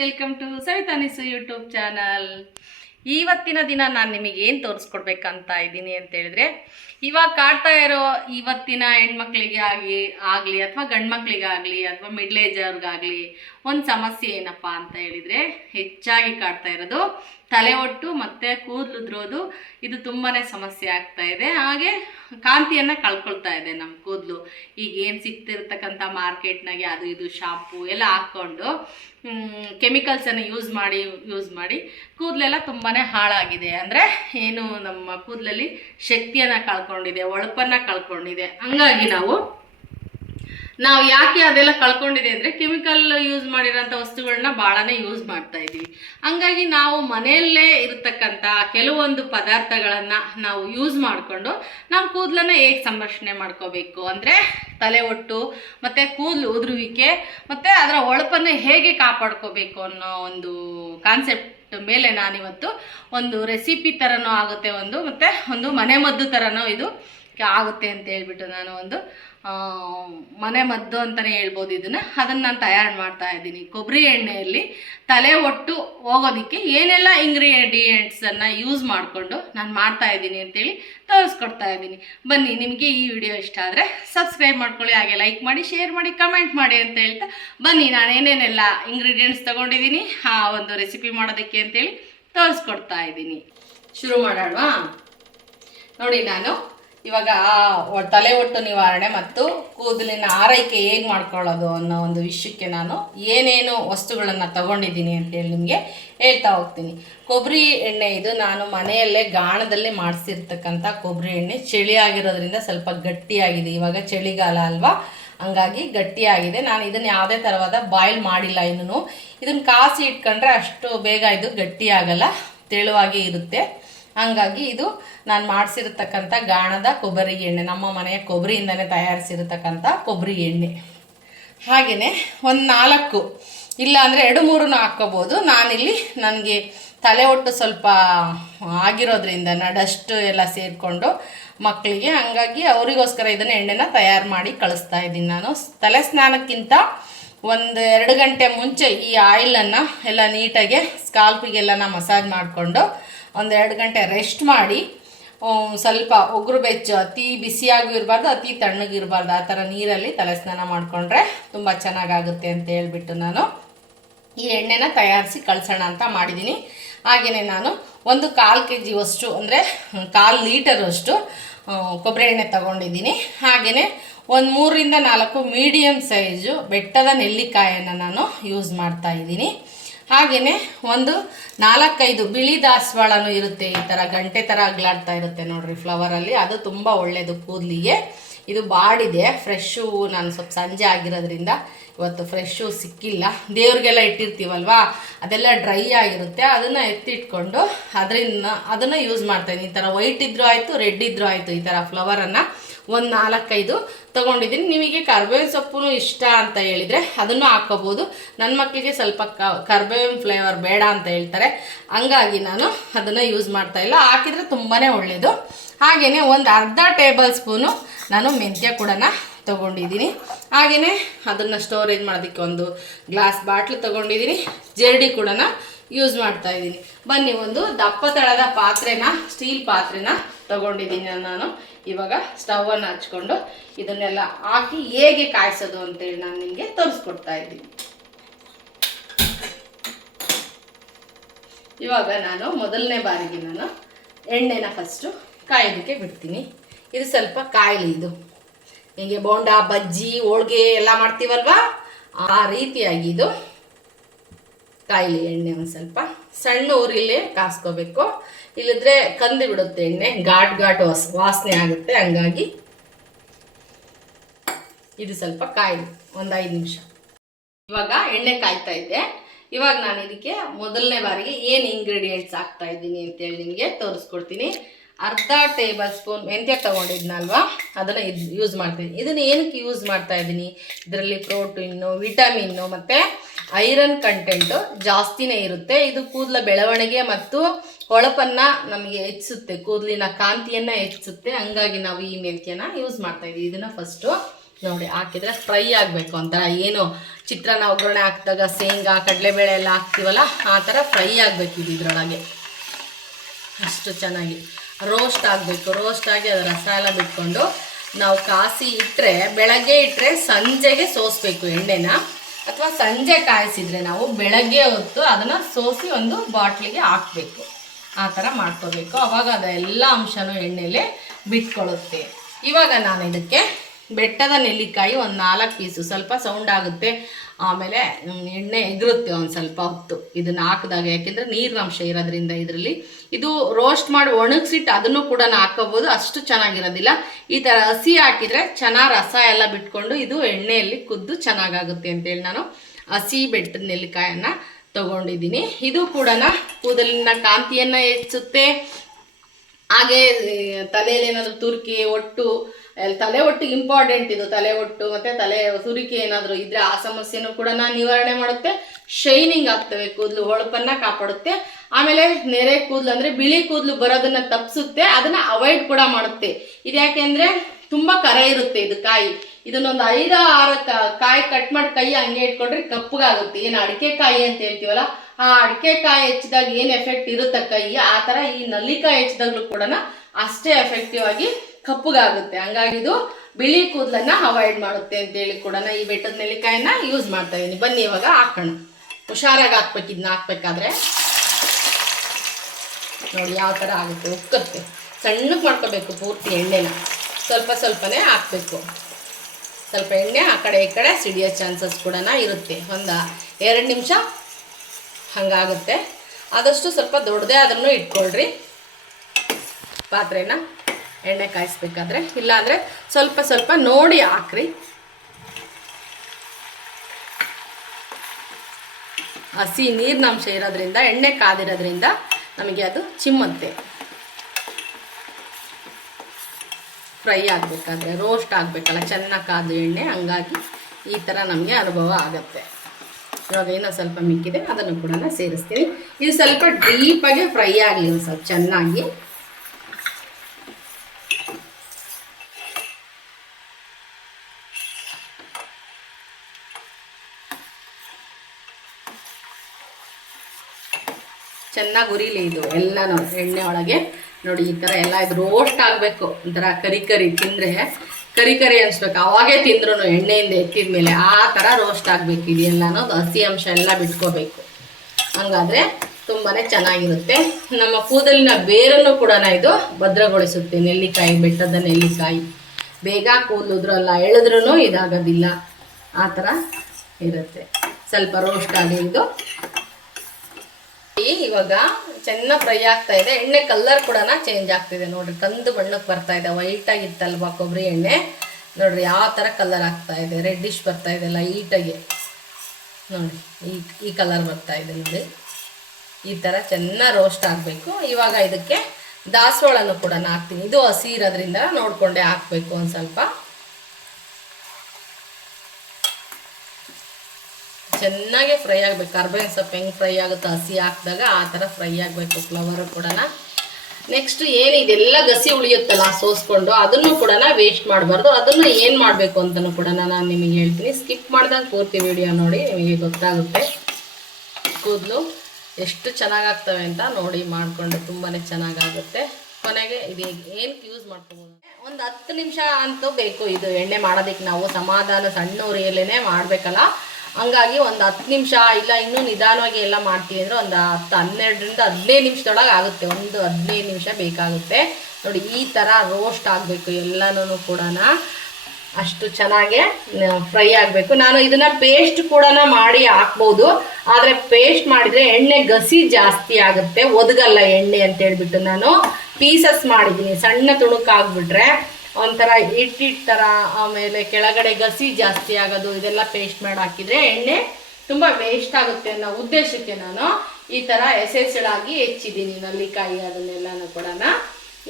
Welcome to ಸವಿತಾನಿಸು YouTube channel ಇವತ್ತಿನ ದಿನ ನಾನು ನಿಮಗೆ ಏನು ತೋರಿಸ್ಕೊಡ್ಬೇಕಂತ ಇದ್ದೀನಿ ಅಂತ ಹೇಳಿದ್ರೆ, ಇವಾಗ ಕಾಡ್ತಾ ಇರೋ ಇವತ್ತಿನ ಹೆಣ್ಮಕ್ಳಿಗೆ ಆಗಿ ಆಗಲಿ ಅಥವಾ ಗಂಡ್ಮಕ್ಳಿಗಾಗಲಿ ಅಥವಾ ಮಿಡ್ಲ್ ಏಜ್ ಅವ್ರಿಗಾಗಲಿ ಒಂದು ಸಮಸ್ಯೆ ಏನಪ್ಪ ಅಂತ ಹೇಳಿದರೆ ಹೆಚ್ಚಾಗಿ ಕಾಡ್ತಾ ಇರೋದು ತಲೆ ಒಟ್ಟು ಮತ್ತು ಕೂದಲು ಉದ್ರೋದು ಇದು ತುಂಬಾ ಸಮಸ್ಯೆ ಆಗ್ತಾ ಇದೆ. ಹಾಗೆ ಕಾಂತಿಯನ್ನು ಕಳ್ಕೊಳ್ತಾ ಇದೆ ನಮ್ಮ ಕೂದಲು. ಈಗ ಏನು ಸಿಗ್ತಿರ್ತಕ್ಕಂಥ ಮಾರ್ಕೆಟ್ನಾಗೆ ಅದು ಇದು ಶಾಂಪು ಎಲ್ಲ ಹಾಕ್ಕೊಂಡು ಕೆಮಿಕಲ್ಸನ್ನು ಯೂಸ್ ಮಾಡಿ ಯೂಸ್ ಮಾಡಿ ಕೂದಲೆಲ್ಲ ತುಂಬಾ ಹಾಳಾಗಿದೆ. ಅಂದರೆ ಏನು ನಮ್ಮ ಕೂದಲಲ್ಲಿ ಶಕ್ತಿಯನ್ನು ಕಳ್ಕೊಂಡಿದೆ, ಒಳಪನ್ನು ಕಳ್ಕೊಂಡಿದೆ. ಹಂಗಾಗಿ ನಾವು ನಾವು ಯಾಕೆ ಅದೆಲ್ಲ ಕಳ್ಕೊಂಡಿದೆ ಅಂದರೆ ಕೆಮಿಕಲ್ ಯೂಸ್ ಮಾಡಿರೋಂಥ ವಸ್ತುಗಳನ್ನ ಭಾಳನೇ ಯೂಸ್ ಮಾಡ್ತಾ ಇದ್ದೀವಿ. ಹಂಗಾಗಿ ನಾವು ಮನೆಯಲ್ಲೇ ಇರತಕ್ಕಂಥ ಕೆಲವೊಂದು ಪದಾರ್ಥಗಳನ್ನು ನಾವು ಯೂಸ್ ಮಾಡಿಕೊಂಡು ನಾವು ಕೂದಲನ್ನು ಹೇಗೆ ಸಂರಕ್ಷಣೆ ಮಾಡ್ಕೋಬೇಕು ಅಂದರೆ ತಲೆ ಒಟ್ಟು, ಮತ್ತು ಕೂದಲು ಉದುರುವಿಕೆ, ಮತ್ತು ಅದರ ಹೊಳಪನ್ನು ಹೇಗೆ ಕಾಪಾಡ್ಕೋಬೇಕು ಅನ್ನೋ ಒಂದು ಕಾನ್ಸೆಪ್ಟ್ ಮೇಲೆ ನಾನಿವತ್ತು ಒಂದು ರೆಸಿಪಿ ಥರನೂ ಆಗುತ್ತೆ ಒಂದು, ಮತ್ತು ಒಂದು ಮನೆಮದ್ದು ಥರನೂ ಇದು ಆಗುತ್ತೆ ಅಂತ ಹೇಳ್ಬಿಟ್ಟು ನಾನು ಒಂದು ಮನೆ ಮದ್ದು ಅಂತಲೇ ಹೇಳ್ಬೋದು ಇದನ್ನು. ಅದನ್ನು ನಾನು ತಯಾರು ಮಾಡ್ತಾ ಇದ್ದೀನಿ. ಕೊಬ್ಬರಿ ಎಣ್ಣೆಯಲ್ಲಿ ತಲೆ ಒಟ್ಟು ಹೋಗೋದಕ್ಕೆ ಏನೆಲ್ಲ ಇಂಗ್ರೀಡಿಯೆಂಟ್ಸನ್ನು ಯೂಸ್ ಮಾಡಿಕೊಂಡು ನಾನು ಮಾಡ್ತಾ ಇದ್ದೀನಿ ಅಂತೇಳಿ ತೋರಿಸ್ಕೊಡ್ತಾ ಇದ್ದೀನಿ. ಬನ್ನಿ, ನಿಮಗೆ ಈ ವಿಡಿಯೋ ಇಷ್ಟ ಆದರೆ ಸಬ್ಸ್ಕ್ರೈಬ್ ಮಾಡ್ಕೊಳ್ಳಿ, ಹಾಗೆ ಲೈಕ್ ಮಾಡಿ ಶೇರ್ ಮಾಡಿ ಕಮೆಂಟ್ ಮಾಡಿ ಅಂತ ಹೇಳ್ತಾ ಬನ್ನಿ, ನಾನು ಏನೇನೆಲ್ಲ ಇಂಗ್ರೀಡಿಯೆಂಟ್ಸ್ ತೊಗೊಂಡಿದ್ದೀನಿ, ಆ ಒಂದು ರೆಸಿಪಿ ಮಾಡೋದಕ್ಕೆ ಅಂತೇಳಿ ತೋರಿಸ್ಕೊಡ್ತಾ ಇದ್ದೀನಿ. ಶುರು ಮಾಡೋಣವಾ ನೋಡಿ ನಾನು ಇವಾಗ ಆ ತಲೆ ಒಟ್ಟು ನಿವಾರಣೆ ಮತ್ತು ಕೂದಲಿನ ಆರೈಕೆ ಹೇಗೆ ಮಾಡ್ಕೊಳ್ಳೋದು ಅನ್ನೋ ಒಂದು ವಿಷಯಕ್ಕೆ ನಾನು ಏನೇನು ವಸ್ತುಗಳನ್ನು ತಗೊಂಡಿದ್ದೀನಿ ಅಂತೇಳಿ ನಿಮಗೆ ಹೇಳ್ತಾ ಹೋಗ್ತೀನಿ. ಕೊಬ್ಬರಿ ಎಣ್ಣೆ ಇದು ನಾನು ಮನೆಯಲ್ಲೇ ಗಾಣದಲ್ಲಿ ಮಾಡಿಸಿರ್ತಕ್ಕಂಥ ಕೊಬ್ಬರಿ ಎಣ್ಣೆ. ಚಳಿ ಆಗಿರೋದ್ರಿಂದ ಸ್ವಲ್ಪ ಗಟ್ಟಿಯಾಗಿದೆ. ಇವಾಗ ಚಳಿಗಾಲ ಅಲ್ವಾ? ಹಂಗಾಗಿ ಗಟ್ಟಿಯಾಗಿದೆ. ನಾನು ಇದನ್ನು ಯಾವುದೇ ಥರವಾದ ಬಾಯ್ಲ್ ಮಾಡಿಲ್ಲ ಇನ್ನೂ ಇದನ್ನು ಕಾಸಿ ಇಟ್ಕೊಂಡ್ರೆ ಅಷ್ಟು ಬೇಗ ಇದು ಗಟ್ಟಿಯಾಗಲ್ಲ, ತೆಳುವಾಗಿ ಇರುತ್ತೆ. ಹಂಗಾಗಿ ಇದು ನಾನು ಮಾಡಿಸಿರ್ತಕ್ಕಂಥ ಗಾಣದ ಕೊಬ್ಬರಿ ಎಣ್ಣೆ, ನಮ್ಮ ಮನೆಯ ಕೊಬ್ಬರಿಯಿಂದನೇ ತಯಾರಿಸಿರ್ತಕ್ಕಂಥ ಕೊಬ್ಬರಿ ಎಣ್ಣೆ. ಹಾಗೆಯೇ ಒಂದು ನಾಲ್ಕು, ಇಲ್ಲ ಅಂದರೆ ಎರಡು ಮೂರನ್ನು ಹಾಕ್ಕೋಬೋದು. ನಾನಿಲ್ಲಿ ನನಗೆ ತಲೆ ಒಟ್ಟು ಸ್ವಲ್ಪ ಆಗಿರೋದ್ರಿಂದ ಡಸ್ಟ್ ಎಲ್ಲ ಸೇರಿಕೊಂಡು ಮಕ್ಕಳಿಗೆ ಹಂಗಾಗಿ ಅವರಿಗೋಸ್ಕರ ಇದನ್ನು ಎಣ್ಣೆನ ತಯಾರು ಮಾಡಿ ಕಳಿಸ್ತಾ ಇದ್ದೀನಿ ನಾನು. ತಲೆ ಸ್ನಾನಕ್ಕಿಂತ ಒಂದು ಎರಡು ಗಂಟೆ ಮುಂಚೆ ಈ ಆಯಿಲನ್ನು ಎಲ್ಲ ನೀಟಾಗಿ ಸ್ಕಾಲ್ಪಿಗೆಲ್ಲ ಮಸಾಜ್ ಮಾಡಿಕೊಂಡು ಒಂದು ಎರಡು ಗಂಟೆ ರೆಸ್ಟ್ ಮಾಡಿ ಸ್ವಲ್ಪ ಉಗುರು ಬೆಚ್ಚು, ಅತಿ ಬಿಸಿಯಾಗೂ ಇರಬಾರ್ದು, ಅತಿ ತಣ್ಣಗಿರಬಾರ್ದು ಆ ಥರ ನೀರಲ್ಲಿ ತಲೆ ಸ್ನಾನ ಮಾಡಿಕೊಂಡ್ರೆ ತುಂಬ ಚೆನ್ನಾಗಾಗುತ್ತೆ ಅಂತ ಹೇಳ್ಬಿಟ್ಟು ನಾನು ಈ ಎಣ್ಣೆನ ತಯಾರಿಸಿ ಕಳಿಸೋಣ ಅಂತ ಮಾಡಿದ್ದೀನಿ. ಹಾಗೆಯೇ ನಾನು ಒಂದು ಕಾಲು ಕೆ ಜಿವಷ್ಟು ಅಂದರೆ ಕಾಲು ಲೀಟರಷ್ಟು ಕೊಬ್ಬರಿ ಎಣ್ಣೆ ತಗೊಂಡಿದ್ದೀನಿ. ಹಾಗೆಯೇ ಒಂದು ಮೂರರಿಂದ ನಾಲ್ಕು ಮೀಡಿಯಮ್ ಸೈಜು ಬೆಟ್ಟದ ನೆಲ್ಲಿಕಾಯನ್ನು ನಾನು ಯೂಸ್ ಮಾಡ್ತಾ ಇದ್ದೀನಿ. ಹಾಗೆಯೇ ಒಂದು ನಾಲ್ಕೈದು ಬಿಳಿ ದಾಸವಾಳನೂ ಇರುತ್ತೆ ಈ ಥರ ಗಂಟೆ ಥರ ಅಗ್ಲಾಡ್ತಾ ಇರುತ್ತೆ ನೋಡ್ರಿ ಫ್ಲವರಲ್ಲಿ ಅದು ತುಂಬ ಒಳ್ಳೆಯದು ಕೂದಲಿಗೆ. ಇದು ಬಾಡಿದೆ ಫ್ರೆಶ್ಶು ನಾನು ಸ್ವಲ್ಪ ಸಂಜೆ ಆಗಿರೋದ್ರಿಂದ. ಇವತ್ತು ಫ್ರೆಶ್ಶು ಸಿಕ್ಕಿಲ್ಲ. ದೇವ್ರಿಗೆಲ್ಲ ಇಟ್ಟಿರ್ತೀವಲ್ವಾ? ಅದೆಲ್ಲ ಡ್ರೈ ಆಗಿರುತ್ತೆ. ಅದನ್ನು ಎತ್ತಿಟ್ಕೊಂಡು ಅದರಿಂದ ಅದನ್ನು ಯೂಸ್ ಮಾಡ್ತೀನಿ. ಈ ಥರ ವೈಟ್ ಇದ್ರೂ ಆಯಿತು ರೆಡ್ ಇದ್ರೂ ಆಯಿತು ಈ ಥರ ಫ್ಲವರನ್ನು ಒಂದು ನಾಲ್ಕೈದು ತೊಗೊಂಡಿದ್ದೀನಿ. ನಿಮಗೆ ಕರ್ಬೇವಿನ ಸೊಪ್ಪು ಇಷ್ಟ ಅಂತ ಹೇಳಿದರೆ ಅದನ್ನು ಹಾಕ್ಕೋಬೋದು. ನನ್ನ ಮಕ್ಕಳಿಗೆ ಸ್ವಲ್ಪ ಕರ್ಬೇವಿನ ಫ್ಲೇವರ್ ಬೇಡ ಅಂತ ಹೇಳ್ತಾರೆ. ಹಂಗಾಗಿ ನಾನು ಅದನ್ನು ಯೂಸ್ ಮಾಡ್ತಾ ಇಲ್ಲ. ಹಾಕಿದರೆ ತುಂಬಾ ಒಳ್ಳೆಯದು ಹಾಗೆಯೇ ಒಂದು ಅರ್ಧ ಟೇಬಲ್ ಸ್ಪೂನು ನಾನು ಮೆಂತ್ಯ ಕೂಡ ತೊಗೊಂಡಿದ್ದೀನಿ. ಹಾಗೆಯೇ ಅದನ್ನು ಸ್ಟೋರೇಜ್ ಮಾಡೋದಕ್ಕೆ ಒಂದು ಗ್ಲಾಸ್ ಬಾಟ್ಲು ತೊಗೊಂಡಿದ್ದೀನಿ. ಜರಡಿ ಕೂಡ ಯೂಸ್ ಮಾಡ್ತಾ ಇದ್ದೀನಿ. ಬನ್ನಿ ಒಂದು ದಪ್ಪ ತಳದ ಪಾತ್ರೆನ ಸ್ಟೀಲ್ ಪಾತ್ರೆನ ತೊಗೊಂಡಿದ್ದೀನಿ ನಾನು. ಇವಾಗ ಸ್ಟವನ್ನು ಹಚ್ಕೊಂಡು ಇದನ್ನೆಲ್ಲ ಹಾಕಿ ಹೇಗೆ ಕಾಯಿಸೋದು ಅಂತೇಳಿ ನಾನು ನಿಮಗೆ ತೋರಿಸ್ಕೊಡ್ತಾ ಇದ್ದೀನಿ. ಇವಾಗ ನಾನು ಮೊದಲನೇ ಬಾರಿಗೆ ನಾನು ಎಣ್ಣೆನ ಫಸ್ಟು ಕಾಯೋದಕ್ಕೆ ಬಿಡ್ತೀನಿ. ಇದು ಸ್ವಲ್ಪ ಕಾಯಿಲೆ ಇದು. ಹಿಂಗೆ ಬೋಂಡ, ಬಜ್ಜಿ, ಹೋಳ್ಗೆ ಎಲ್ಲ ಮಾಡ್ತೀವಲ್ವಾ? ಆ ರೀತಿಯಾಗಿ ಇದು ಕಾಯಿಲೆ ಎಣ್ಣೆ ಒಂದು ಸ್ವಲ್ಪ. ಸಣ್ಣ ಊರಿಲ್ಲಿ ಕಾಸ್ಕೋಬೇಕು. ಇಲ್ಲದ್ರೆ ಕಂದು ಬಿಡುತ್ತೆ ಎಣ್ಣೆ, ಘಾಟ್ ಘಾಟ್ ವಾಸ್, ವಾಸನೆ ಆಗುತ್ತೆ, ಹಂಗಾಗಿ ಇದು ಸ್ವಲ್ಪ ಕಾಯಿಲಿ, ಒಂದು ಐದು ನಿಮಿಷ. ಇವಾಗ ಎಣ್ಣೆ ಕಾಯ್ತಾ ಇದ್ದೆ. ಇವಾಗ ನಾನು ಇದಕ್ಕೆ ಮೊದಲನೇ ಬಾರಿಗೆ ಏನು ಇಂಗ್ರೀಡಿಯೆಂಟ್ಸ್ ಹಾಕ್ತಾ ಇದ್ದೀನಿ ಅಂತೇಳಿ ನಿಮಗೆ ತೋರಿಸ್ಕೊಡ್ತೀನಿ. ಅರ್ಧ ಟೇಬಲ್ ಸ್ಪೂನ್ ಮೆಂತ್ಯ ತೊಗೊಂಡಿದ್ನಲ್ವಾ? ಅದನ್ನು ಇದು ಯೂಸ್ ಮಾಡ್ತೀನಿ. ಇದನ್ನು ಏನಕ್ಕೆ ಯೂಸ್ ಮಾಡ್ತಾ ಇದ್ದೀನಿ? ಇದರಲ್ಲಿ ಪ್ರೋಟೀನು ವಿಟಮಿನ್ನು ಮತ್ತು ಐರನ್ ಕಂಟೆಂಟು ಜಾಸ್ತಿನೇ ಇರುತ್ತೆ. ಇದು ಕೂದಲ ಬೆಳವಣಿಗೆ ಮತ್ತು ಹೊಳಪನ್ನು ನಮಗೆ ಹೆಚ್ಚಿಸುತ್ತೆ. ಕೂದಲಿನ ಕಾಂತಿಯನ್ನು ಹೆಚ್ಚಿಸುತ್ತೆ. ಹಂಗಾಗಿ ನಾವು ಈ ಮೆಂತ್ಯನ ಯೂಸ್ ಮಾಡ್ತಾ ಇದ್ದೀವಿ. ಇದನ್ನು ಫಸ್ಟು ನೋಡಿ, ಹಾಕಿದರೆ ಫ್ರೈ ಆಗಬೇಕು ಒಂಥರ ಏನು ಚಿತ್ರಾನ್ನ, ಒಗ್ಗರಣೆ ಹಾಕಿದಾಗ ಶೇಂಗಾ, ಕಡಲೆಬೇಳೆ ಎಲ್ಲ ಹಾಕ್ತೀವಲ್ಲ, ಆ ಥರ ಫ್ರೈ ಆಗಬೇಕು ಇದು ಇದರೊಳಗೆ. ಅಷ್ಟು ಚೆನ್ನಾಗಿ. ರೋಸ್ಟ್ ಆಗಬೇಕು, ರೋಸ್ಟ್ ಆಗಿ ಅದರ ರಸ ಎಲ್ಲ ಬಿಟ್ಕೊಂಡು ನಾವು ಕಾಸಿ ಇಟ್ಟರೆ ಬೆಳಗ್ಗೆ ಇಟ್ಟರೆ ಸಂಜೆಗೆ ಸೋಸಬೇಕು ಎಣ್ಣೆನ. ಅಥವಾ ಸಂಜೆ ಕಾಯಿಸಿದ್ರೆ ನಾವು ಬೆಳಗ್ಗೆ ಹೊತ್ತು ಅದನ್ನು ಸೋಸಿ ಒಂದು ಬಾಟ್ಲಿಗೆ ಹಾಕಬೇಕು. ಆ ಥರ ಮಾಡ್ಕೋಬೇಕು. ಅವಾಗ ಅದೆಲ್ಲ ಅಂಶನೂ ಎಣ್ಣೆಲೆ ಬಿಟ್ಕೊಳ್ಳುತ್ತೆ ಇವಾಗ ನಾನು ಇದಕ್ಕೆ ಬೆಟ್ಟದ ನೆಲ್ಲಿಕಾಯಿ ಒಂದು ನಾಲ್ಕು ಪೀಸು ಸ್ವಲ್ಪ ಸೌಂಡ್ ಆಗುತ್ತೆ. ಆಮೇಲೆ ಎಣ್ಣೆ ಎಗರುತ್ತೆ ಒಂದು ಸ್ವಲ್ಪ ಹೊತ್ತು. ಇದನ್ನು ಹಾಕಿದಾಗ ಯಾಕೆಂದರೆ ನೀರಿನಂಶ ಇರೋದ್ರಿಂದ ಇದರಲ್ಲಿ. ಇದು ರೋಸ್ಟ್ ಮಾಡಿ ಒಣಗಿಸಿಟ್ಟು ಅದನ್ನು ಕೂಡ ಹಾಕೋಬೋದು ಅಷ್ಟು ಚೆನ್ನಾಗಿರೋದಿಲ್ಲ. ಈ ಥರ ಹಸಿ ಹಾಕಿದರೆ ಚೆನ್ನಾಗಿ ರಸ ಎಲ್ಲ ಬಿಟ್ಕೊಂಡು ಇದು ಎಣ್ಣೆಯಲ್ಲಿ ಕುದ್ದು ಚೆನ್ನಾಗಾಗುತ್ತೆ ಅಂತೇಳಿ ನಾನು ಹಸಿ ಬೆಟ್ಟದ ನೆಲ್ಲಿಕಾಯನ್ನು ತಗೊಂಡಿದ್ದೀನಿ. ಇದು ಕೂಡ ಕೂದಲಿನ ಕಾಂತಿಯನ್ನು ಹೆಚ್ಚುತ್ತೆ. ಹಾಗೆ ತಲೆಯಲ್ಲಿ ಏನಾದರೂ ತುರ್ಕಿ, ಒಟ್ಟು ತಲೆ ಒಟ್ಟು ಇಂಪಾರ್ಟೆಂಟ್ ಇದು, ತಲೆ ಒಟ್ಟು, ಮತ್ತೆ ತಲೆ ತುರಿಕೆ ಏನಾದರೂ ಇದ್ರೆ ಆ ಸಮಸ್ಯೆನೂ ಕೂಡ ನಿವಾರಣೆ ಮಾಡುತ್ತೆ. ಶೈನಿಂಗ್ ಆಗ್ತವೆ ಕೂದಲು, ಹೊಳಪನ್ನ ಕಾಪಾಡುತ್ತೆ. ಆಮೇಲೆ ನೆರೆ ಕೂದಲು ಅಂದ್ರೆ ಬಿಳಿ ಕೂದಲು ಬರೋದನ್ನ ತಪ್ಪಿಸುತ್ತೆ ಅದನ್ನ ಅವಾಯ್ಡ್ ಕೂಡ ಮಾಡುತ್ತೆ. ಇದ್ಯಾಕೆಂದ್ರೆ ತುಂಬಾ ಕರೆ ಇರುತ್ತೆ ಇದು ಕಾಯಿ. ಇದನ್ನೊಂದು ಐದು, ಆರ ಕಾಯಿ ಕಟ್ ಮಾಡಿ ಕೈ ಹಂಗೆ ಇಟ್ಕೊಂಡ್ರೆ ಕಪ್ಪಗಾಗುತ್ತೆ. ಏನು ಅಡಿಕೆ ಕಾಯಿ ಅಂತ ಹೇಳ್ತೀವಲ್ಲ, ಆ ಅಡಿಕೆ ಕಾಯಿ ಹೆಚ್ಚಿದಾಗ ಏನು ಎಫೆಕ್ಟ್ ಇರುತ್ತೆ ಕೈ? ಆ ಥರ ಈ ನಲ್ಲಿಕಾಯಿ ಹೆಚ್ಚಿದಾಗ್ಲೂ ಕೂಡ ಅಷ್ಟೇ ಎಫೆಕ್ಟಿವ್ ಆಗಿ ಕಪ್ಪಗಾಗುತ್ತೆ. ಹಂಗಾಗಿ ಇದು ಬಿಳಿ ಕೂದಲನ್ನ ಅವಾಯ್ಡ್ ಮಾಡುತ್ತೆ ಅಂತೇಳಿ ಕೂಡ ಈ ಬೆಟ್ಟದ ನೆಲ್ಲಿಕಾಯನ್ನ ಯೂಸ್ ಮಾಡ್ತಾ ಇದ್ದೀನಿ ಬನ್ನಿ ಇವಾಗ ಹಾಕೋಣ. ಹುಷಾರಾಗಿ ಹಾಕ್ಬೇಕು ಇದನ್ನ ಹಾಕ್ಬೇಕಾದ್ರೆ. ನೋಡಿ ಯಾವ ಥರ ಆಗುತ್ತೆ, ಉಕ್ಕತ್ತೆ. ಸಣ್ಣಕ್ಕೆ ಮಾಡ್ಕೋಬೇಕು ಪೂರ್ತಿ ಎಣ್ಣೆನ. ಸ್ವಲ್ಪ ಸ್ವಲ್ಪನೇ ಹಾಕಬೇಕು. ಸ್ವಲ್ಪ ಎಣ್ಣೆ ಆ ಕಡೆ ಈ ಕಡೆ ಸಿಡಿಯೋ ಚಾನ್ಸಸ್ ಕೂಡ ಇರುತ್ತೆ. ಒಂದು ಎರಡು ನಿಮಿಷ ಹಂಗಾಗುತ್ತೆ. ಆದಷ್ಟು ಸ್ವಲ್ಪ ದೊಡ್ಡದೇ ಅದನ್ನು ಇಟ್ಕೊಳ್ರಿ. ಪಾತ್ರೆನ ಎಣ್ಣೆ ಕಾಯಿಸ್ಬೇಕಾದ್ರೆ. ಇಲ್ಲಾಂದರೆ ಸ್ವಲ್ಪ ಸ್ವಲ್ಪ ನೋಡಿ ಹಾಕ್ರಿ. ಹಸಿ ನೀರಿನಂಶ ಇರೋದ್ರಿಂದ, ಎಣ್ಣೆ ಕಾದಿರೋದ್ರಿಂದ ನಮಗೆ ಅದು ಚಿಮ್ಮುತ್ತೆ. ಫ್ರೈ ಆಗಬೇಕಾದ್ರೆ ರೋಸ್ಟ್ ಆಗಬೇಕಲ್ಲ, ಚೆನ್ನಾಗಿ ಕಾದ ಎಣ್ಣೆ, ಹಂಗಾಗಿ ಈ ಥರ ನಮಗೆ ಅನುಭವ ಆಗುತ್ತೆ. ಇವಾಗ ಏನೋ ಸ್ವಲ್ಪ ಮಿಕ್ಕಿದೆ, ಅದನ್ನು ಕೂಡ ಸೇರಿಸ್ತೀನಿ. ಇದು ಸ್ವಲ್ಪ ಡೀಪಾಗಿ ಫ್ರೈ ಆಗಲಿ ಸ್ವಲ್ಪ ಚೆನ್ನಾಗಿ. ಚೆನ್ನಾಗಿ ಉರಿಲಿ ಇದು ಎಲ್ಲನೂ ಎಣ್ಣೆ ಒಳಗೆ. ನೋಡಿ, ಈ ಥರ ಎಲ್ಲ ಇದು ರೋಸ್ಟ್ ಆಗಬೇಕು. ಒಂಥರ ಕರಿ ಕರಿ ತಿಂದರೆ ಕರಿ ಕರಿ ಅನ್ಸ್ಬೇಕು. ಅವಾಗೇ ತಿಂದ್ರು ಎಣ್ಣೆಯಿಂದ ಎತ್ತಿದ ಮೇಲೆ ಆ ಥರ ರೋಸ್ಟ್ ಆಗಬೇಕು. ಇದು ಅನ್ನೋದು ಹಸಿ ಅಂಶ ಎಲ್ಲ ಬಿಟ್ಕೋಬೇಕು. ಹಂಗಾದ್ರೆ ತುಂಬಾ ಚೆನ್ನಾಗಿರುತ್ತೆ. ನಮ್ಮ ಕೂದಲಿನ ಬೇರನ್ನು ಕೂಡ ಇದು ಭದ್ರಗೊಳಿಸುತ್ತೆ ನೆಲ್ಲಿಕಾಯಿ, ಬೆಟ್ಟದ ನೆಲ್ಲಿಕಾಯಿ. ಬೇಗ ಕೂದಲುದ್ರಲ್ಲ ಎಳೆದ್ರೂ ಇದಾಗೋದಿಲ್ಲ. ಆ ಥರ ಇರುತ್ತೆ. ಸ್ವಲ್ಪ ರೋಸ್ಟ್ ಆಗಿ ಇದು ಇವಾಗ ಚೆನ್ನಾಗಿ ಫ್ರೈ ಆಗ್ತಾ ಇದೆ. ಎಣ್ಣೆ ಕಲರ್ ಕೂಡ ಚೇಂಜ್ ಆಗ್ತಿದೆ ನೋಡ್ರಿ. ಕಂದು ಬಣ್ಣಕ್ಕೆ ಬರ್ತಾ ಇದೆ. ವೈಟ್ ಆಗಿತ್ತಲ್ವಾ ಕೊಬ್ಬರಿ ಎಣ್ಣೆ? ನೋಡ್ರಿ ಯಾವ ಥರ ಕಲರ್ ಆಗ್ತಾ ಇದೆ. ರೆಡ್ಡಿಶ್ ಬರ್ತಾ ಇದೆ ಲೈಟಾಗಿ ನೋಡಿ ಈ ಈ ಕಲರ್ ಬರ್ತಾ ಇದೆ ನೋಡಿ ಈ ಥರ ಚೆನ್ನಾಗಿ ರೋಸ್ಟ್ ಆಗಬೇಕು. ಇವಾಗ ಇದಕ್ಕೆ ದಾಸವಾಳನು ಕೂಡ ಹಾಕ್ತೀನಿ. ಇದು ಹಸಿ ಇರೋದ್ರಿಂದ ನೋಡ್ಕೊಂಡೆ ಹಾಕಬೇಕು ಒಂದು ಸ್ವಲ್ಪ. ಚೆನ್ನಾಗಿ ಫ್ರೈ ಆಗಬೇಕು. ಕರ್ಬೇವಿನ ಸೊಪ್ಪು ಹೆಂಗೆ ಫ್ರೈ ಆಗುತ್ತೋ ಹಸಿ ಹಾಕಿದಾಗ ಆ ಥರ ಫ್ರೈ ಆಗಬೇಕು. ಫ್ಲವರು ಕೂಡ ನೆಕ್ಸ್ಟ್ ಏನು ಇದೆಲ್ಲ ಗಸಿ ಉಳಿಯುತ್ತಲ್ಲ ಸೋಸ್ಕೊಂಡು ಅದನ್ನು ಕೂಡ ವೇಸ್ಟ್ ಮಾಡಬಾರ್ದು. ಅದನ್ನು ಏನು ಮಾಡಬೇಕು ಅಂತಲೂ ಕೂಡ ನಾನು ನಿಮಗೆ ಹೇಳ್ತೀನಿ. ಸ್ಕಿಪ್ ಮಾಡ್ದಂಗೆ ಪೂರ್ತಿ ವಿಡಿಯೋ ನೋಡಿ, ನಿಮಗೆ ಗೊತ್ತಾಗುತ್ತೆ. ಕೂದಲು ಎಷ್ಟು ಚೆನ್ನಾಗಾಗ್ತವೆ ಅಂತ ನೋಡಿ ಮಾಡಿಕೊಂಡು ತುಂಬಾ ಚೆನ್ನಾಗಾಗುತ್ತೆ. ಕೊನೆಗೆ ಇದು ಏನಕ್ಕೆ ಯೂಸ್ ಮಾಡ್ಕೋಬೋದು? ಒಂದು ಹತ್ತು ನಿಮಿಷ ಅಂತೂ ಬೇಕು. ಇದು ಎಣ್ಣೆ ಮಾಡೋದಕ್ಕೆ ನಾವು ಸಮಾಧಾನ ಸಣ್ಣ ಉರಿಯಲ್ಲೇ ಮಾಡಬೇಕಲ್ಲ. ಹಂಗಾಗಿ ಒಂದು ಹತ್ತು ನಿಮಿಷ ಇಲ್ಲ, ಇನ್ನೂ ನಿಧಾನವಾಗಿ ಎಲ್ಲ ಮಾಡ್ತೀವಿ ಅಂದರೆ ಒಂದು ಹತ್ತು ಹನ್ನೆರಡರಿಂದ ಹದಿನೈದು ನಿಮಿಷದೊಳಗೆ ಆಗುತ್ತೆ. ಒಂದು ಹದಿನೈದು ನಿಮಿಷ ಬೇಕಾಗುತ್ತೆ. ನೋಡಿ, ಈ ಥರ ರೋಸ್ಟ್ ಆಗಬೇಕು ಎಲ್ಲನೂ ಕೂಡ ಅಷ್ಟು ಚೆನ್ನಾಗೆ ಫ್ರೈ ಆಗಬೇಕು. ನಾನು ಇದನ್ನ ಪೇಸ್ಟ್ ಕೂಡ ಮಾಡಿ ಹಾಕ್ಬೋದು. ಆದರೆ ಪೇಸ್ಟ್ ಮಾಡಿದರೆ ಎಣ್ಣೆ ಗಸಿ ಜಾಸ್ತಿ ಆಗುತ್ತೆ. ಒದಗಲ್ಲ ಎಣ್ಣೆ ಅಂತ ಹೇಳ್ಬಿಟ್ಟು ನಾನು. ಪೀಸಸ್ ಮಾಡಿದ್ದೀನಿ. ಸಣ್ಣ ತುಣುಕಾಗ್ಬಿಟ್ರೆ. ಒಂಥರ ಹಿಟ್ಟಿಟ್ಟು ಥರ ಆಮೇಲೆ ಕೆಳಗಡೆ ಗಸಿ ಜಾಸ್ತಿ ಆಗೋದು, ಇದೆಲ್ಲ ಪೇಸ್ಟ್ ಮಾಡಿ ಹಾಕಿದರೆ ಎಣ್ಣೆ ತುಂಬ ವೇಸ್ಟ್ ಆಗುತ್ತೆ ಅನ್ನೋ ಉದ್ದೇಶಕ್ಕೆ ನಾನು ಈ ಥರ ಎಸೆಸಳಾಗಿ ಹೆಚ್ಚಿದ್ದೀನಿ, ನಲ್ಲಿಕಾಯಿ ಅದನ್ನೆಲ್ಲನೂ ಕೂಡ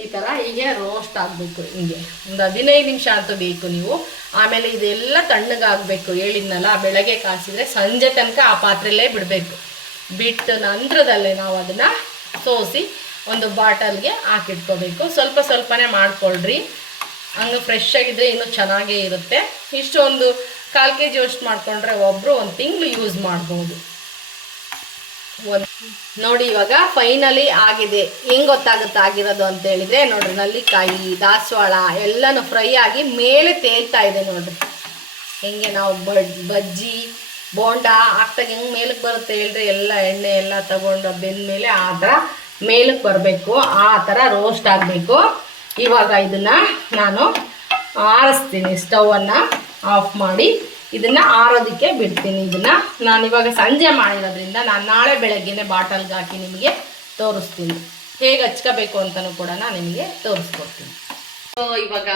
ಈ ಥರ ಹೀಗೆ ರೋಸ್ಟ್ ಆಗಬೇಕು ಹಿಂಗೆ. ಒಂದು ಹದಿನೈದು ನಿಮಿಷ ಅಂತೂ ಬೇಕು ನೀವು. ಆಮೇಲೆ ಇದೆಲ್ಲ ತಣ್ಣಗಾಗಬೇಕು ಹೇಳಿದ್ನಲ್ಲ, ಬೆಳಗ್ಗೆ ಕಾಸಿದ್ರೆ ಸಂಜೆ ತನಕ ಆ ಪಾತ್ರೆಯಲ್ಲೇ ಬಿಡಬೇಕು. ಬಿಟ್ಟು ನಂತರದಲ್ಲೇ ನಾವು ಅದನ್ನು ಸೋಸಿ ಒಂದು ಬಾಟಲ್ಗೆ ಹಾಕಿಟ್ಕೋಬೇಕು. ಸ್ವಲ್ಪ ಸ್ವಲ್ಪನೇ ಮಾಡ್ಕೊಳ್ರಿ. ಹಂಗೆ ಫ್ರೆಶ್ ಆಗಿದ್ರೆ ಇನ್ನೂ ಚೆನ್ನಾಗೇ ಇರುತ್ತೆ. ಇಷ್ಟು ಒಂದು ಕಾಲು ಕೆ ಜಿ ಅಷ್ಟು ಮಾಡಿಕೊಂಡ್ರೆ ಒಬ್ಬರು ಒಂದು ತಿಂಗಳು ಯೂಸ್ ಮಾಡ್ಬೋದು. ಒಂದು ನೋಡಿ ಇವಾಗ ಫೈನಲಿ ಆಗಿದೆ. ಹೆಂಗ್ ಗೊತ್ತಾಗುತ್ತೆ ಆಗಿರೋದು ಅಂತ ಹೇಳಿದ್ರೆ, ನೋಡ್ರಿ ನಲ್ಲಿಕಾಯಿ, ದಾಸವಾಳ ಎಲ್ಲನೂ ಫ್ರೈ ಆಗಿ ಮೇಲೆ ತೇಲ್ತಾ ಇದೆ ನೋಡ್ರಿ. ಹೆಂಗೆ ನಾವು ಬಜ್ಜಿ, ಬೋಂಡ ಹಾಕ್ದಾಗ ಹೆಂಗೆ ಮೇಲಕ್ಕೆ ಬರುತ್ತೆ ಹೇಳ್ರಿ ಎಲ್ಲ ಎಣ್ಣೆ ಎಲ್ಲ ತಗೊಂಡು ಬೆಂದ ಮೇಲೆ ಆ ಥರ ಮೇಲಕ್ಕೆ ಬರಬೇಕು. ಆ ಥರ ರೋಸ್ಟ್ ಆಗಬೇಕು. ಇವಾಗ ಇದನ್ನು ನಾನು ಆರಿಸ್ತೀನಿ ಸ್ಟವನ್ನು ಆಫ್ ಮಾಡಿ. ಇದನ್ನು ಆರೋದಕ್ಕೆ ಬಿಡ್ತೀನಿ. ಇದನ್ನು ನಾನು ಇವಾಗ ಸಂಜೆ ಮಾಡಿರೋದ್ರಿಂದ ನಾನು ನಾಳೆ ಬೆಳಗ್ಗೆನೆ ಬಾಟಲ್ಗೆ ಹಾಕಿ ನಿಮಗೆ ತೋರಿಸ್ತೀನಿ. ಹೇಗೆ ಹಚ್ಕೋಬೇಕು ಅಂತಲೂ ಕೂಡ ನಾನು ನಿಮಗೆ ತೋರಿಸ್ಕೊಡ್ತೀನಿ. ಸೊ ಇವಾಗ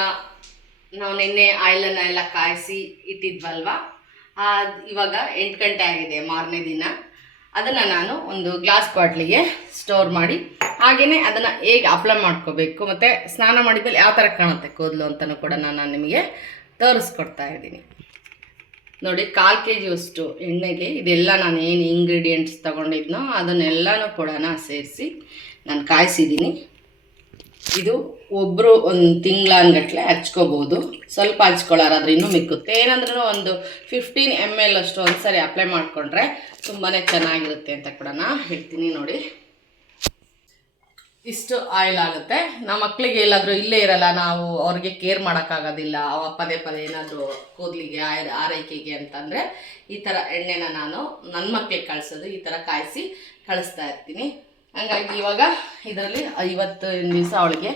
ನಾವು ನಿನ್ನೆ ಆಯಿಲನ್ನು ಎಲ್ಲ ಕಾಯಿಸಿ ಇಟ್ಟಿದ್ವಲ್ವಾ? ಇವಾಗ ಎಂಟು ಗಂಟೆ ಆಗಿದೆ ಮಾರನೇ ದಿನ. ಅದನ್ನು ನಾನು ಒಂದು ಗ್ಲಾಸ್ ಬಾಟ್ಲಿಗೆ ಸ್ಟೋರ್ ಮಾಡಿ ಹಾಗೆಯೇ ಅದನ್ನು ಹೇಗೆ ಅಪ್ಲೈ ಮಾಡ್ಕೋಬೇಕು ಮತ್ತು ಸ್ನಾನ ಮಾಡಿದ್ಮೇಲೆ ಯಾವ ಥರ ಕಾಣುತ್ತೆ ಕೂದಲು ಅಂತಲೂ ಕೂಡ ನಾನು ನಿಮಗೆ ತೋರಿಸ್ಕೊಡ್ತಾ ಇದ್ದೀನಿ. ನೋಡಿ, ಕಾಲು ಕೆ ಜಿಯಷ್ಟು ಎಣ್ಣೆಗೆ ಇದೆಲ್ಲ ನಾನು ಏನು ಇಂಗ್ರೀಡಿಯೆಂಟ್ಸ್ ತೊಗೊಂಡಿದ್ನೋ ಅದನ್ನೆಲ್ಲನೂ ಕೂಡ ಸೇರಿಸಿ ನಾನು ಕಾಯಿಸಿದ್ದೀನಿ. ಇದು ಒಬ್ಬರು ಒಂದು ತಿಂಗಳಾನ್ಗಟ್ಲೆ ಹಚ್ಕೋಬೋದು. ಸ್ವಲ್ಪ ಹಚ್ಕೊಳ್ಳೋರಾದ್ರೆ ಇನ್ನೂ ಮಿಕ್ಕುತ್ತೆ. ಏನಂದ್ರೂ ಒಂದು ಫಿಫ್ಟೀನ್ ಎಂ ಎಲ್ ಅಷ್ಟು ಒಂದ್ಸರಿ ಅಪ್ಲೈ ಮಾಡಿಕೊಂಡ್ರೆ ತುಂಬಾ ಚೆನ್ನಾಗಿರುತ್ತೆ ಅಂತ ಕೂಡ ನಾ ಹೇಳ್ತೀನಿ ನೋಡಿ. ಇಷ್ಟು ಆಯಿಲ್ ಆಗುತ್ತೆ. ನಮ್ಮ ಮಕ್ಕಳಿಗೆ ಎಲ್ಲಾದರೂ ಇಲ್ಲೇ ಇರಲ್ಲ, ನಾವು ಅವ್ರಿಗೆ ಕೇರ್ ಮಾಡೋಕ್ಕಾಗೋದಿಲ್ಲ. ಅವ ಪದೇ ಪದೇ ಏನಾದರೂ ಕೂದಲಿಗೆ, ಆಯ್, ಆರೈಕೆಗೆ ಅಂತಂದರೆ ಈ ಥರ ಎಣ್ಣೆನ ನಾನು ನನ್ನ ಮಕ್ಕಳಿಗೆ ಕಳಿಸೋದು, ಈ ಥರ ಕಾಯಿಸಿ ಕಳಿಸ್ತಾ ಇರ್ತೀನಿ. ಹಂಗಾಗಿ ಇವಾಗ ಇದರಲ್ಲಿ ಐವತ್ತು ದಿವಸ ಅವಳಿಗೆ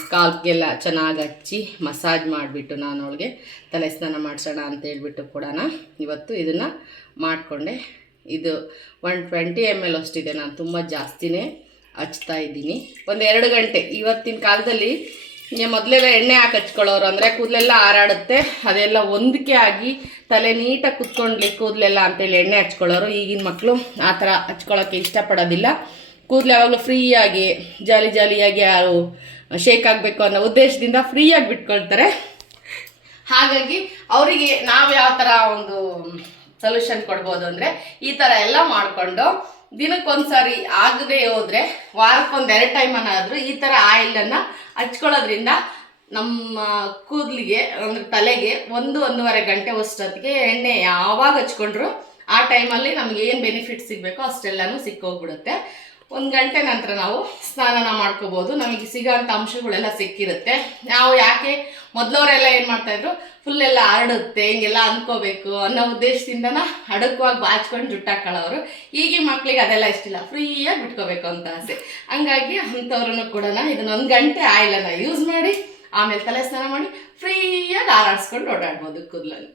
ಸ್ಕಾಲ್ಪ್ಗೆಲ್ಲ ಚೆನ್ನಾಗಿ ಹಚ್ಚಿ ಮಸಾಜ್ ಮಾಡಿಬಿಟ್ಟು ನಾನು ಅವಳಿಗೆ ತಲೆ ಸ್ನಾನ ಮಾಡಿಸೋಣ ಅಂತ ಹೇಳ್ಬಿಟ್ಟು ಕೂಡ ಇವತ್ತು ಇದನ್ನು ಮಾಡಿಕೊಂಡೆ. ಇದು ಒನ್ ಟ್ವೆಂಟಿ ಎಂ ಎಲ್ ಅಷ್ಟಿದೆ. ನಾನು ತುಂಬ ಜಾಸ್ತಿನೇ ಹಚ್ತಾ ಇದ್ದೀನಿ. ಒಂದು ಎರಡು ಗಂಟೆ, ಇವತ್ತಿನ ಕಾಲದಲ್ಲಿ ಮೊದಲೆಲ್ಲ ಎಣ್ಣೆ ಹಾಕಿ ಹಚ್ಕೊಳ್ಳೋರು ಅಂದರೆ ಕೂದಲೆಲ್ಲ ಹಾರಾಡುತ್ತೆ. ಅದೆಲ್ಲ ಹೊಂದಿಕೆ ಆಗಿ ತಲೆ ನೀಟಾಗಿ ಕುತ್ಕೊಂಡ್ಲಿ ಕೂದಲೆಲ್ಲ ಅಂತೇಳಿ ಎಣ್ಣೆ ಹಚ್ಕೊಳ್ಳೋರು. ಈಗಿನ ಮಕ್ಕಳು ಆ ಥರ ಹಚ್ಕೊಳ್ಳೋಕ್ಕೆ ಇಷ್ಟಪಡೋದಿಲ್ಲ. ಕೂದಲು ಯಾವಾಗಲೂ ಫ್ರೀಯಾಗಿ, ಜಾಲಿ ಜಾಲಿಯಾಗಿ ಯಾರು ಶೇಕ್ ಆಗಬೇಕು ಅನ್ನೋ ಉದ್ದೇಶದಿಂದ ಫ್ರೀಯಾಗಿ ಬಿಟ್ಕೊಳ್ತಾರೆ. ಹಾಗಾಗಿ ಅವರಿಗೆ ನಾವು ಯಾವ ಥರ ಒಂದು ಸೊಲ್ಯೂಷನ್ ಕೊಡ್ಬೋದು ಅಂದರೆ ಈ ಥರ ಎಲ್ಲ ಮಾಡಿಕೊಂಡು ದಿನಕ್ಕೊಂದ್ಸರಿ ಆಗದೆ ಹೋದರೆ ವಾರಕ್ಕೊಂದು ಎರಡು ಟೈಮ್ ಅನ್ನಾದರೂ ಈ ಥರ ಆಯಿಲನ್ನು ಹಚ್ಕೊಳ್ಳೋದ್ರಿಂದ ನಮ್ಮ ಕೂದಲಿಗೆ, ಅಂದರೆ ತಲೆಗೆ ಒಂದು ಒಂದೂವರೆ ಗಂಟೆ ಅಷ್ಟೊತ್ತಿಗೆ ಎಣ್ಣೆ ಯಾವಾಗ ಹಚ್ಕೊಂಡ್ರು ಆ ಟೈಮಲ್ಲಿ ನಮ್ಗೆ ಏನು ಬೆನಿಫಿಟ್ ಸಿಗಬೇಕೋ ಅಷ್ಟೆಲ್ಲನೂ ಸಿಕ್ಕೋಗ್ಬಿಡುತ್ತೆ. ಒಂದು ಗಂಟೆ ನಂತರ ನಾವು ಸ್ನಾನನ ಮಾಡ್ಕೋಬೋದು. ನಮಗೆ ಸಿಗೋಂಥ ಅಂಶಗಳೆಲ್ಲ ಸಿಕ್ಕಿರುತ್ತೆ. ನಾವು ಯಾಕೆ ಮೊದಲವರೆಲ್ಲ ಏನು ಮಾಡ್ತಾಯಿದ್ರು ಫುಲ್ ಎಲ್ಲ ಹರಡುತ್ತೆ, ಹಿಂಗೆಲ್ಲ ಅನ್ಕೋಬೇಕು ಅನ್ನೋ ಉದ್ದೇಶದಿಂದನ ಅಡಕವಾಗಿ ಬಾಚ್ಕೊಂಡು ಜುಟ್ಟಾಕೊಳ್ಳೋರು ಈಗಿನ ಮಕ್ಕಳಿಗೆ ಅದೆಲ್ಲ ಇಷ್ಟಿಲ್ಲ ಫ್ರೀಯಾಗಿ ಬಿಟ್ಕೋಬೇಕು ಅಂತ ಆಸೆ. ಹಂಗಾಗಿ ಅಂಥವ್ರನ್ನು ಕೂಡ ಇದನ್ನ ಒಂದು ಗಂಟೆ ಆಯಿಲನ್ನು ಯೂಸ್ ಮಾಡಿ, ಆಮೇಲೆ ತಲೆ ಸ್ನಾನ ಮಾಡಿ, ಫ್ರೀಯಾಗಿ ಆರಾಡಿಸ್ಕೊಂಡು ಓಡಾಡ್ಬೋದು ಕೂದಲಲ್ಲಿ.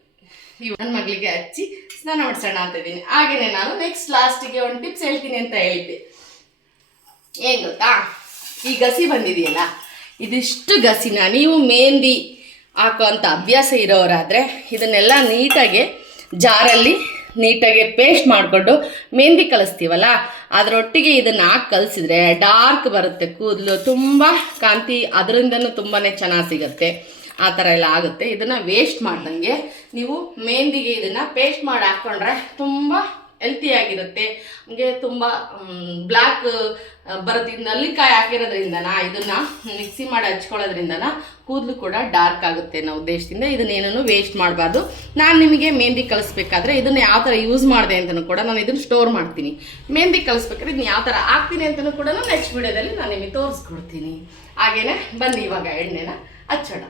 ಈ ನನ್ನ ಮಗಳಿಗೆ ಹಚ್ಚಿ ಸ್ನಾನ ಮಾಡಿಸೋಣ ಅಂತ ಇದ್ದೀನಿ. ಹಾಗೆಯೇ ನಾನು ನೆಕ್ಸ್ಟ್ ಲಾಸ್ಟಿಗೆ ಒಂದು ಟಿಪ್ಸ್ ಹೇಳ್ತೀನಿ ಅಂತ ಹೇಳಿದ್ದೆ ಏನ್ ಗೊತ್ತಾ? ಈ ಗಸಿ ಬಂದಿದೆಯಲ್ಲ? ಇದಿಷ್ಟು ಗಸಿನ ನೀವು ಮೆಹಂದಿ ಹಾಕೋವಂಥ ಅಭ್ಯಾಸ ಇರೋರಾದರೆ ಇದನ್ನೆಲ್ಲ ನೀಟಾಗಿ ಜಾರಲ್ಲಿ ನೀಟಾಗಿ ಪೇಸ್ಟ್ ಮಾಡಿಕೊಂಡು ಮೆಹಂದಿ ಕಲಿಸ್ತೀವಲ್ಲ, ಅದರೊಟ್ಟಿಗೆ ಇದನ್ನು ಹಾಕಿ ಕಲಿಸಿದ್ರೆ ಡಾರ್ಕ್ ಬರುತ್ತೆ ಕೂದಲು, ತುಂಬ ಕಾಂತಿ, ಅದರಿಂದನೂ ತುಂಬಾ ಚೆನ್ನಾಗಿ ಸಿಗುತ್ತೆ. ಆ ಥರ ಎಲ್ಲ ಆಗುತ್ತೆ. ಇದನ್ನು ವೇಸ್ಟ್ ಮಾಡ್ದಂಗೆ ನೀವು ಮೆಹಂದಿಗೆ ಇದನ್ನು ಪೇಸ್ಟ್ ಮಾಡಿ ಹಾಕ್ಕೊಂಡ್ರೆ ತುಂಬ ಹೆಲ್ತಿಯಾಗಿರುತ್ತೆ ಹಂಗೆ ತುಂಬ ಬ್ಲ್ಯಾಕ್ ಬರೋದ್ರಿಂದ ನಲ್ಲಿಕಾಯಿ ಹಾಕಿರೋದ್ರಿಂದನ, ಇದನ್ನ ಮಿಕ್ಸಿ ಮಾಡಿ ಹಚ್ಕೊಳ್ಳೋದ್ರಿಂದನ ಕೂದಲು ಕೂಡ ಡಾರ್ಕ್ ಆಗುತ್ತೆ ಅನ್ನೋ ಉದ್ದೇಶದಿಂದ ಇದನ್ನೇನೂ ವೇಸ್ಟ್ ಮಾಡಬಾರ್ದು. ನಾನು ನಿಮಗೆ ಮೆಹಂದಿ ಕಲಿಸ್ಬೇಕಾದ್ರೆ ಇದನ್ನು ಯಾವ ಥರ ಯೂಸ್ ಮಾಡಿದೆ ಅಂತಲೂ ಕೂಡ ನಾನು ಇದನ್ನು ಸ್ಟೋರ್ ಮಾಡ್ತೀನಿ. ಮೆಹಂದಿ ಕಲಿಸ್ಬೇಕಾದ್ರೆ ಇದನ್ನ ಯಾವ ಥರ ಹಾಕ್ತೀನಿ ಅಂತಲೂ ಕೂಡ ನೆಕ್ಸ್ಟ್ ವಿಡಿಯೋದಲ್ಲಿ ನಾನು ನಿಮಗೆ ತೋರಿಸ್ಕೊಡ್ತೀನಿ. ಹಾಗೇನೆ, ಬನ್ನಿ ಇವಾಗ ಎಣ್ಣೆನ ಹಚ್ಚೋಣ.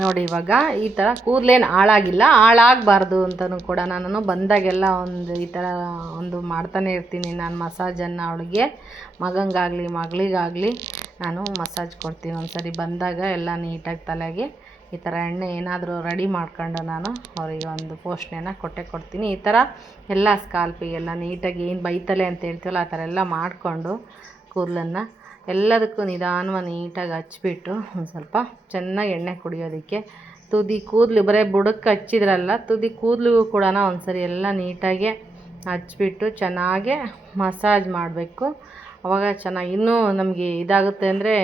ನೋಡಿ, ಇವಾಗ ಈ ಥರ ಕೂದಲೇನು ಹಾಳಾಗಿಲ್ಲ, ಹಾಳಾಗಬಾರ್ದು ಅಂತಲೂ ಕೂಡ ನಾನು ಬಂದಾಗೆಲ್ಲ ಒಂದು ಈ ಥರ ಒಂದು ಮಾಡ್ತಾನೆ ಇರ್ತೀನಿ ನಾನು ಮಸಾಜನ್ನು ಅವಳಿಗೆ. ಮಗಂಗಾಗಲಿ, ಮಗಳಿಗಾಗಲಿ ನಾನು ಮಸಾಜ್ ಕೊಡ್ತೀನಿ ಒಂದ್ಸರಿ ಬಂದಾಗ ಎಲ್ಲ ನೀಟಾಗಿ ತಲೆಗೆ. ಈ ಥರ ಎಣ್ಣೆ ಏನಾದರೂ ರೆಡಿ ಮಾಡ್ಕೊಂಡು ನಾನು ಅವರಿಗೆ ಒಂದು ಪೋಷಣೆನ ಕೊಟ್ಟೆ ಕೊಡ್ತೀನಿ. ಈ ಥರ ಎಲ್ಲ ಸ್ಕಾಲ್ಪಿಗೆಲ್ಲ ನೀಟಾಗಿ ಏನು ಬೈತಲೆ ಅಂತ ಹೇಳ್ತೀವಲ್ಲ, ಆ ಥರ ಎಲ್ಲ ಮಾಡಿಕೊಂಡು ಕೂದಲನ್ನು ಎಲ್ಲದಕ್ಕೂ ನಿಧಾನವಾಗಿ ನೀಟಾಗಿ ಹಚ್ಬಿಟ್ಟು ಒಂದು ಸ್ವಲ್ಪ ಚೆನ್ನಾಗಿ ಎಣ್ಣೆ ಕುಡಿಯೋದಕ್ಕೆ. ತುದಿ ಕೂದಲು, ಬರೀ ಬುಡಕ್ಕೆ ಹಚ್ಚಿದ್ರಲ್ಲ, ತುದಿ ಕೂದಲಿಗೂ ಕೂಡ ಒಂದ್ಸರಿ ಎಲ್ಲ ನೀಟಾಗಿ ಹಚ್ಬಿಟ್ಟು ಚೆನ್ನಾಗೆ ಮಸಾಜ್ ಮಾಡಬೇಕು. ಅವಾಗ ಚೆನ್ನಾಗಿ ಇನ್ನೂ ನಮಗೆ ಇದಾಗುತ್ತೆ ಅಂದರೆ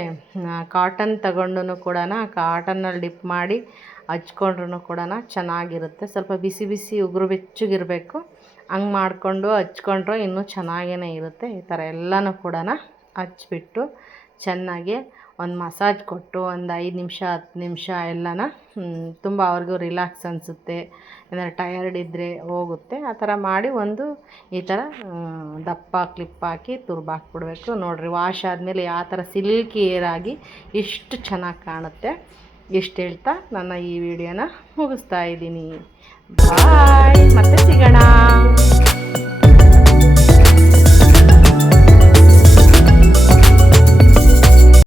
ಕಾಟನ್ ತಗೊಂಡು ಕೂಡ ಕಾಟನ್ನಲ್ಲಿ ಡಿಪ್ ಮಾಡಿ ಹಚ್ಕೊಂಡ್ರೂ ಕೂಡ ಚೆನ್ನಾಗಿರುತ್ತೆ. ಸ್ವಲ್ಪ ಬಿಸಿ ಬಿಸಿ ಉಗುರು ಬೆಚ್ಚಗಿರಬೇಕು. ಹಂಗೆ ಮಾಡಿಕೊಂಡು ಹಚ್ಕೊಂಡ್ರೆ ಇನ್ನೂ ಚೆನ್ನಾಗೇ ಇರುತ್ತೆ. ಈ ಥರ ಎಲ್ಲನೂ ಕೂಡ ಹಚ್ಬಿಟ್ಟು ಚೆನ್ನಾಗಿ ಒಂದು ಮಸಾಜ್ ಕೊಟ್ಟು ಒಂದು ಐದು ನಿಮಿಷ, ಹತ್ತು ನಿಮಿಷ ಎಲ್ಲನ ತುಂಬ ಅವ್ರಿಗೂ ರಿಲ್ಯಾಕ್ಸ್ ಅನಿಸುತ್ತೆ. ಏನಾದ್ರು ಟಯರ್ಡ್ ಇದ್ದರೆ ಹೋಗುತ್ತೆ. ಆ ಥರ ಮಾಡಿ ಒಂದು ಈ ಥರ ದಪ್ಪ ಕ್ಲಿಪ್ ಹಾಕಿ ತುರ್ಬಾಕ್ಬಿಡ್ಬೇಕು ನೋಡಿರಿ ವಾಶ್ ಆದಮೇಲೆ ಯಾವ ಥರ ಸಿಲ್ಕಿ ಏರಾಗಿ ಇಷ್ಟು ಚೆನ್ನಾಗಿ ಕಾಣುತ್ತೆ. ಇಷ್ಟು ಹೇಳ್ತಾ ನನ್ನ ಈ ವಿಡಿಯೋನ ಮುಗಿಸ್ತಾ ಇದ್ದೀನಿ. ಬಾಯ್ ಮತ್ತೆ ಸಿಗೋಣ.